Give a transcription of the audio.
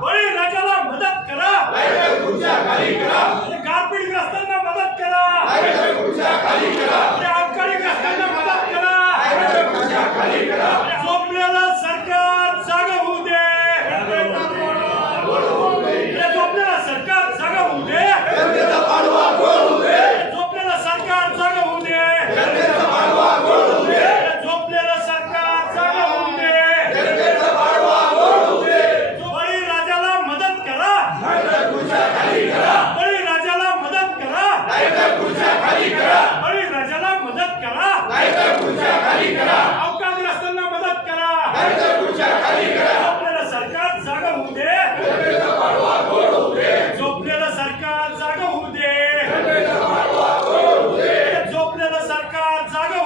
बळी राजाला खाली करा. अवकाशग्रस्तांना मदत करा. झोपलेलं सरकार जागा होऊ दे. झोपलेलं सरकार जागा होऊ दे. झोपलेलं सरकार जागा